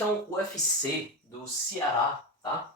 Questão UFC do Ceará, tá?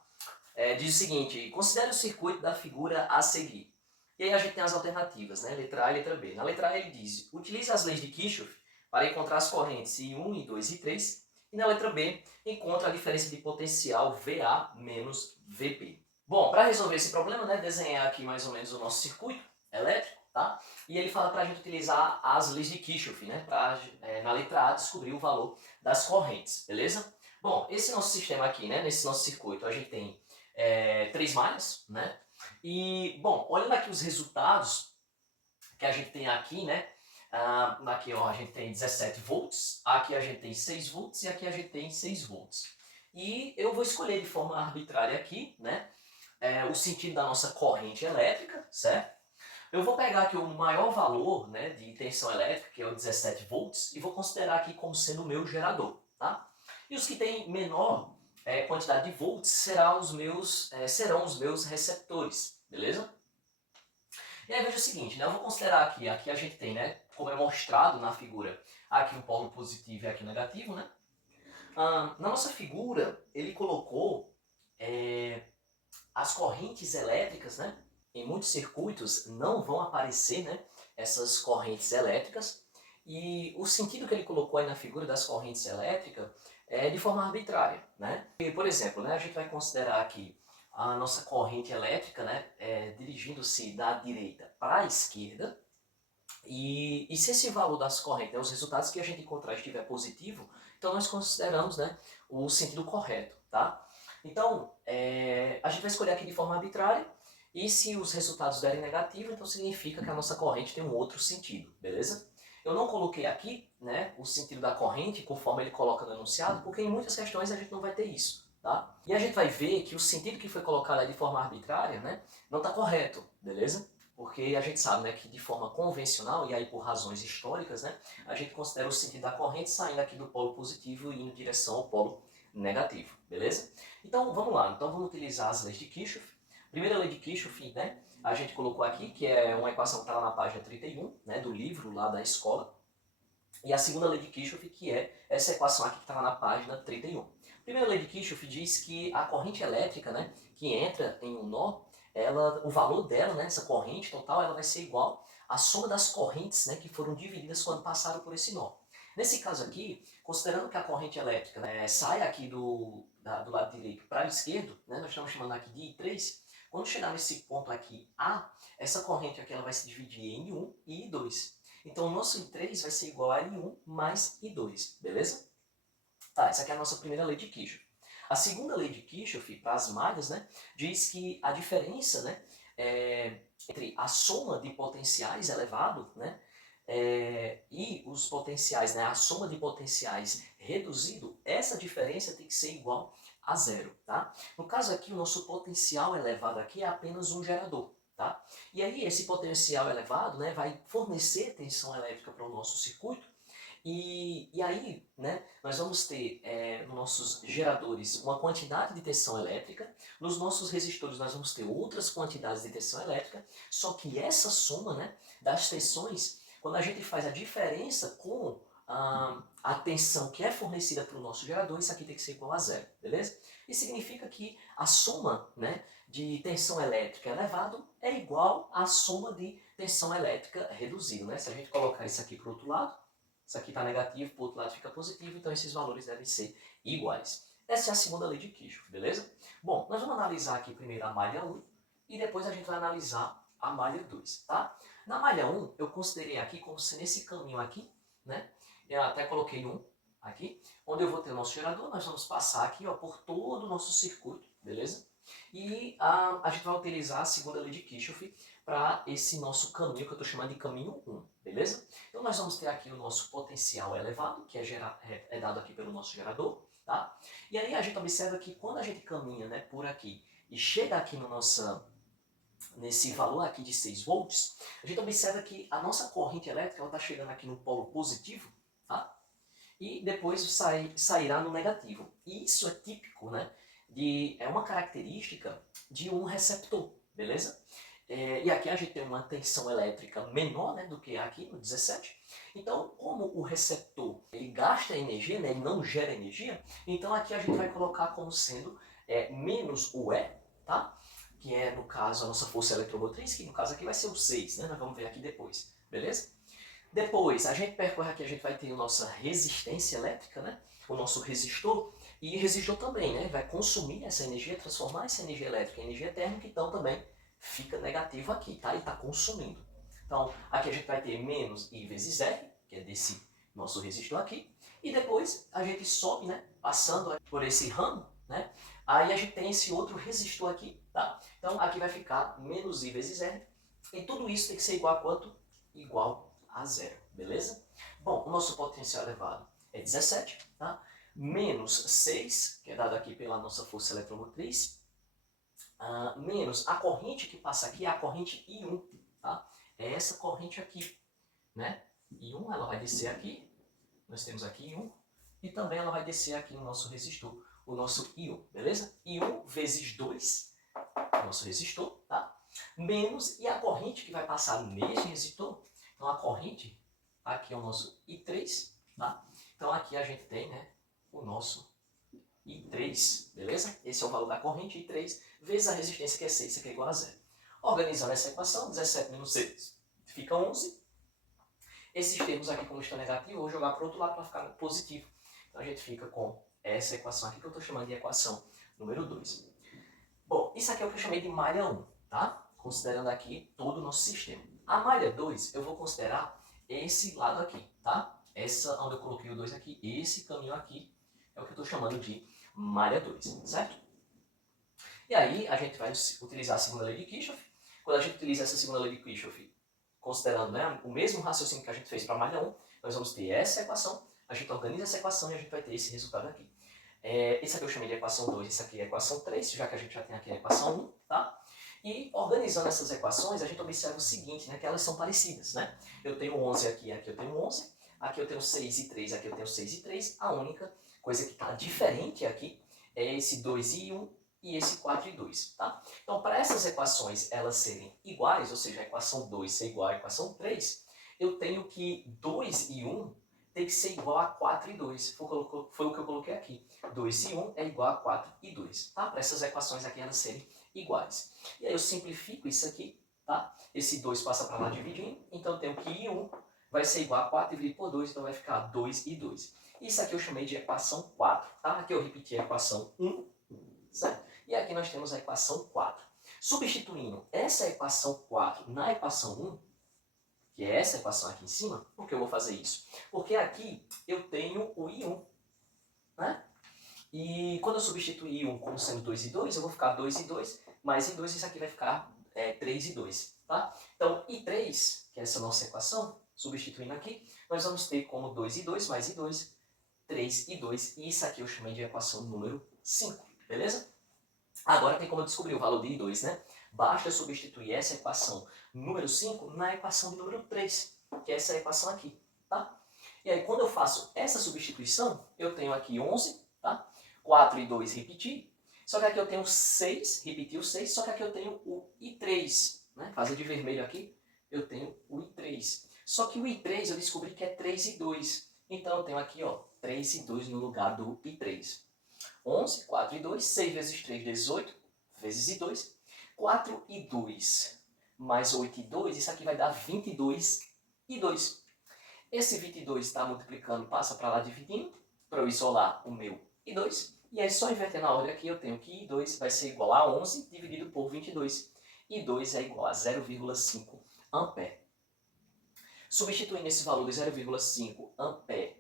Diz o seguinte: considere o circuito da figura a seguir. E aí a gente tem as alternativas, né? Letra A e letra B. Na letra A ele diz: utilize as leis de Kirchhoff para encontrar as correntes I1, I2 e I3. E na letra B, encontra a diferença de potencial VA menos VB. Bom, para resolver esse problema, né, desenhar aqui mais ou menos o nosso circuito elétrico, tá? E ele fala para a gente utilizar as leis de Kirchhoff, né? Para, na letra A, descobrir o valor das correntes, beleza? Bom, esse nosso sistema aqui, né, nesse nosso circuito, a gente tem 3 malhas, né? E, bom, olhando aqui os resultados que a gente tem aqui, né? Aqui, ó, a gente tem 17 volts, aqui a gente tem 6 volts e aqui a gente tem 6 volts. E eu vou escolher de forma arbitrária aqui, né? O sentido da nossa corrente elétrica, certo? Eu vou pegar aqui o maior valor, né, de tensão elétrica, que é o 17 volts, e vou considerar aqui como sendo o meu gerador, tá? E os que têm menor quantidade de volts serão os meus receptores, beleza? E aí veja o seguinte, né, eu vou considerar aqui a gente tem, né, como é mostrado na figura, aqui um polo positivo e aqui o negativo, né? Na nossa figura, ele colocou as correntes elétricas, né? Em muitos circuitos não vão aparecer, né, essas correntes elétricas. E o sentido que ele colocou aí na figura das correntes elétricas é de forma arbitrária, né? E, por exemplo, né, a gente vai considerar aqui a nossa corrente elétrica, né, dirigindo-se da direita para a esquerda. E se esse valor das correntes, né, os resultados que a gente encontrar estiver positivo, então nós consideramos, né, o sentido correto, tá? Então, a gente vai escolher aqui de forma arbitrária, e se os resultados derem negativo, então significa que a nossa corrente tem um outro sentido, beleza? Eu não coloquei aqui, né, o sentido da corrente conforme ele coloca no enunciado, porque em muitas questões a gente não vai ter isso, tá? E a gente vai ver que o sentido que foi colocado aí de forma arbitrária, né, não está correto, beleza? Porque a gente sabe, né, que de forma convencional, e aí por razões históricas, né, a gente considera o sentido da corrente saindo aqui do polo positivo e indo em direção ao polo negativo, beleza? Então vamos lá, então vamos utilizar as leis de Kirchhoff. Primeira lei de Kirchhoff, né, a gente colocou aqui, que é uma equação que está lá na página 31, né, do livro lá da escola. E a segunda lei de Kirchhoff, que é essa equação aqui que está lá na página 31. A primeira lei de Kirchhoff diz que a corrente elétrica, né, que entra em um nó, o valor dela, né, essa corrente total, ela vai ser igual à soma das correntes, né, que foram divididas quando passaram por esse nó. Nesse caso aqui, considerando que a corrente elétrica, né, sai aqui do lado direito para o esquerdo, né, nós estamos chamando aqui de I3, quando chegar nesse ponto aqui A, essa corrente aqui ela vai se dividir em I1 e I2. Então o nosso I3 vai ser igual a I1 mais I2, beleza? Tá, essa aqui é a nossa primeira lei de Kirchhoff. A segunda lei de Kirchhoff, para as malhas, né, diz que a diferença, né, entre a soma de potenciais elevado, né, e os potenciais, né, a soma de potenciais reduzido, essa diferença tem que ser igual a zero, tá? No caso aqui, o nosso potencial elevado aqui é apenas um gerador, tá? E aí esse potencial elevado, né, vai fornecer tensão elétrica para o nosso circuito. E aí, né, nós vamos ter nos nossos geradores uma quantidade de tensão elétrica, nos nossos resistores nós vamos ter outras quantidades de tensão elétrica, só que essa soma, né, das tensões, quando a gente faz a diferença com a tensão que é fornecida para o nosso gerador, isso aqui tem que ser igual a zero, beleza? Isso significa que a soma, né, de tensão elétrica elevado é igual à soma de tensão elétrica reduzida, né? Se a gente colocar isso aqui para o outro lado, isso aqui está negativo, para o outro lado fica positivo, então esses valores devem ser iguais. Essa é a segunda lei de Kirchhoff, beleza? Bom, nós vamos analisar aqui primeiro a malha 1 e depois a gente vai analisar a malha 2, tá? Na malha 1, eu considerei aqui como se nesse caminho aqui, né? Eu até coloquei um aqui, onde eu vou ter o nosso gerador, nós vamos passar aqui, ó, por todo o nosso circuito, beleza? E a gente vai utilizar a segunda lei de Kirchhoff para esse nosso caminho que eu estou chamando de caminho 1, beleza? Então nós vamos ter aqui o nosso potencial elevado, que é dado aqui pelo nosso gerador, tá? E aí a gente observa que quando a gente caminha, né, por aqui e chega aqui no nesse valor aqui de 6 volts, a gente observa que a nossa corrente elétrica está chegando aqui no polo positivo, tá? E depois sairá no negativo. E isso é típico, né? É uma característica de um receptor, beleza? E aqui a gente tem uma tensão elétrica menor, né, do que aqui no 17. Então, como o receptor ele gasta energia, né, ele não gera energia, então aqui a gente vai colocar como sendo menos o E, tá? Que é, no caso, a nossa força eletromotriz, que no caso aqui vai ser o 6, né? Nós vamos ver aqui depois, beleza? Depois, a gente percorre aqui, a gente vai ter a nossa resistência elétrica, né? O nosso resistor, e o resistor também, né? Vai consumir essa energia, transformar essa energia elétrica em energia térmica, então também fica negativo aqui, tá? Ele está consumindo. Então, aqui a gente vai ter menos I vezes R, que é desse nosso resistor aqui, e depois a gente sobe, né? Passando por esse ramo, né? Aí a gente tem esse outro resistor aqui, tá? Então, aqui vai ficar menos I vezes R, e tudo isso tem que ser igual a quanto? Igual a zero, beleza? Bom, o nosso potencial elevado é 17, tá? Menos 6, que é dado aqui pela nossa força eletromotriz, menos a corrente que passa aqui é a corrente I1, tá? É essa corrente aqui, né? I1, ela vai descer aqui, nós temos aqui I1, e também ela vai descer aqui no nosso resistor, o nosso I1, beleza? I1 vezes 2, nosso resistor, tá? Menos, e a corrente que vai passar neste resistor, então a corrente, aqui é o nosso I3, tá? Então aqui a gente tem, né, o nosso I3, beleza? Esse é o valor da corrente, I3, vezes a resistência, que é 6, isso aqui é igual a zero. Organizando essa equação, 17 menos 6 fica 11. Esses termos aqui, como estão negativos, eu vou jogar para o outro lado para ficar positivo. Então a gente fica com essa equação aqui, que eu estou chamando de equação número 2. Bom, isso aqui é o que eu chamei de malha 1, tá? Considerando aqui todo o nosso sistema. A malha 2, eu vou considerar esse lado aqui, tá? Essa, onde eu coloquei o 2 aqui, esse caminho aqui, é o que eu estou chamando de malha 2, certo? E aí, a gente vai utilizar a segunda lei de Kirchhoff. Quando a gente utiliza essa segunda lei de Kirchhoff, considerando, né, o mesmo raciocínio que a gente fez para a malha 1, nós vamos ter essa equação, a gente organiza essa equação e a gente vai ter esse resultado aqui. Esse aqui eu chamei de equação 2, esse aqui é a equação 3, já que a gente já tem aqui a equação 1, tá? E organizando essas equações, a gente observa o seguinte, né, que elas são parecidas, né? Eu tenho 11 aqui, aqui eu tenho 11, aqui eu tenho 6 e 3, aqui eu tenho 6 e 3. A única coisa que está diferente aqui é esse 2 e 1 e esse 4 e 2, tá? Então, para essas equações elas serem iguais, ou seja, a equação 2 ser igual à equação 3, eu tenho que 2 e 1 tem que ser igual a 4 e 2. Foi o que eu coloquei aqui. 2 e 1 é igual a 4 e 2, tá? Para essas equações aqui elas serem iguais. E aí eu simplifico isso aqui, tá? Esse 2 passa para lá dividindo, então eu tenho que I1 vai ser igual a 4 dividido por 2, então vai ficar 2 e 2. Isso aqui eu chamei de equação 4, tá? Aqui eu repeti a equação 1, certo? E aqui nós temos a equação 4. Substituindo essa equação 4 na equação 1, que é essa equação aqui em cima, por que eu vou fazer isso? Porque aqui eu tenho o I1, né? E quando eu substituir I1 como sendo 2 e 2, eu vou ficar 2 e 2, mais I2, isso aqui vai ficar 3 e 2, tá? Então, I3, que é essa nossa equação, substituindo aqui, nós vamos ter como 2 e 2 mais I2, 3 e 2, e isso aqui eu chamei de equação número 5, beleza? Agora tem como eu descobrir o valor de I2, né? Basta eu substituir essa equação número 5 na equação de número 3, que é essa equação aqui, tá? E aí, quando eu faço essa substituição, eu tenho aqui 11, tá? 4 e 2 repetir, só que aqui eu tenho 6, repetir o 6, só que aqui eu tenho o I3, né? Fazer de vermelho aqui, eu tenho o I3. Só que o I3 eu descobri que é 3 e 2, então eu tenho aqui, ó, 3 e 2 no lugar do I3. 11, 4 e 2, 6 vezes 3, 18, vezes I2. 4 e 2 mais 8 e 2, isso aqui vai dar 22 e 2. Esse 22 está multiplicando, passa para lá dividindo, para eu isolar o meu I2. E aí só invertendo a ordem aqui, eu tenho que I2 vai ser igual a 11 dividido por 22. I2 é igual a 0,5 ampere. Substituindo esse valor de 0,5 ampere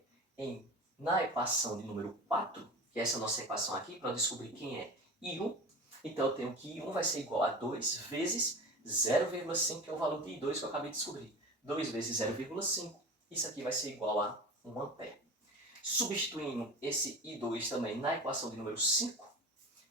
na equação de número 4, que é essa nossa equação aqui, para descobrir quem é I1. Então eu tenho que I1 vai ser igual a 2 vezes 0,5, que é o valor de I2 que eu acabei de descobrir. 2 vezes 0,5, isso aqui vai ser igual a 1 ampere. Substituindo esse I2 também na equação de número 5,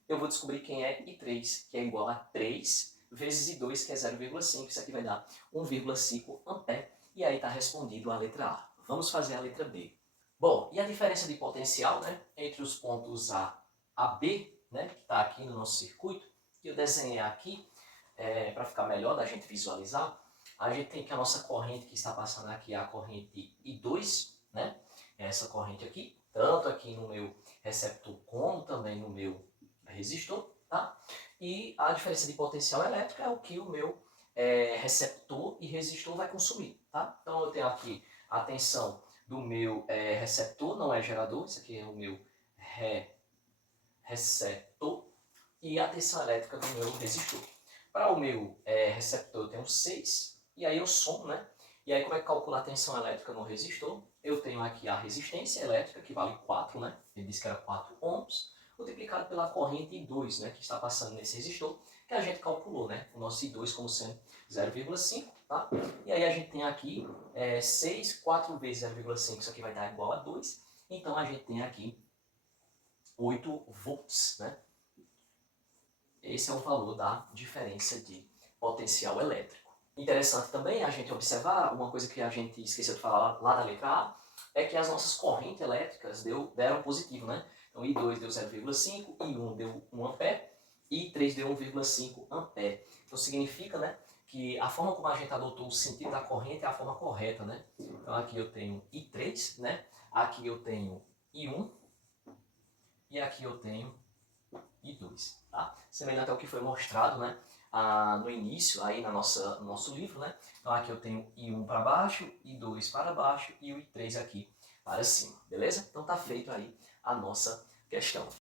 eu vou descobrir quem é I3, que é igual a 3 vezes I2, que é 0,5, isso aqui vai dar 1,5 ampere. E aí está respondido a letra A. Vamos fazer a letra B. Bom, e a diferença de potencial, né, entre os pontos A e B, né, que está aqui no nosso circuito, que eu desenhei aqui, para ficar melhor da gente visualizar, a gente tem que a nossa corrente que está passando aqui é a corrente I2, né? Essa corrente aqui, tanto aqui no meu receptor como também no meu resistor, tá? E a diferença de potencial elétrico é o que o meu receptor e resistor vai consumir, tá? Então eu tenho aqui a tensão do meu receptor, não é gerador, isso aqui é o meu receptor, e a tensão elétrica do meu resistor. Para o meu receptor eu tenho 6, e aí eu somo, né? E aí como é que calcula a tensão elétrica no resistor? Eu tenho aqui a resistência elétrica, que vale 4, né? Ele disse que era 4 ohms, multiplicado pela corrente I2, né? Que está passando nesse resistor, que a gente calculou, né? O nosso I2 como sendo 0,5, tá? E aí a gente tem aqui 6, 4 vezes 0,5, isso aqui vai dar igual a 2. Então a gente tem aqui 8 volts, né? Esse é o valor da diferença de potencial elétrico. Interessante também a gente observar, uma coisa que a gente esqueceu de falar lá da letra A, é que as nossas correntes elétricas deram positivo, né? Então I2 deu 0,5, I1 deu 1 ampere, e I3 deu 1,5 ampere. Então significa, né, que a forma como a gente adotou o sentido da corrente é a forma correta, né? Então aqui eu tenho I3, né? Aqui eu tenho I1 e aqui eu tenho I2, tá? Semelhante ao que foi mostrado, né, no início, aí no nosso livro, né? Então aqui eu tenho I1 para baixo, I2 para baixo e o I3 aqui para cima, beleza? Então tá feito aí a nossa questão.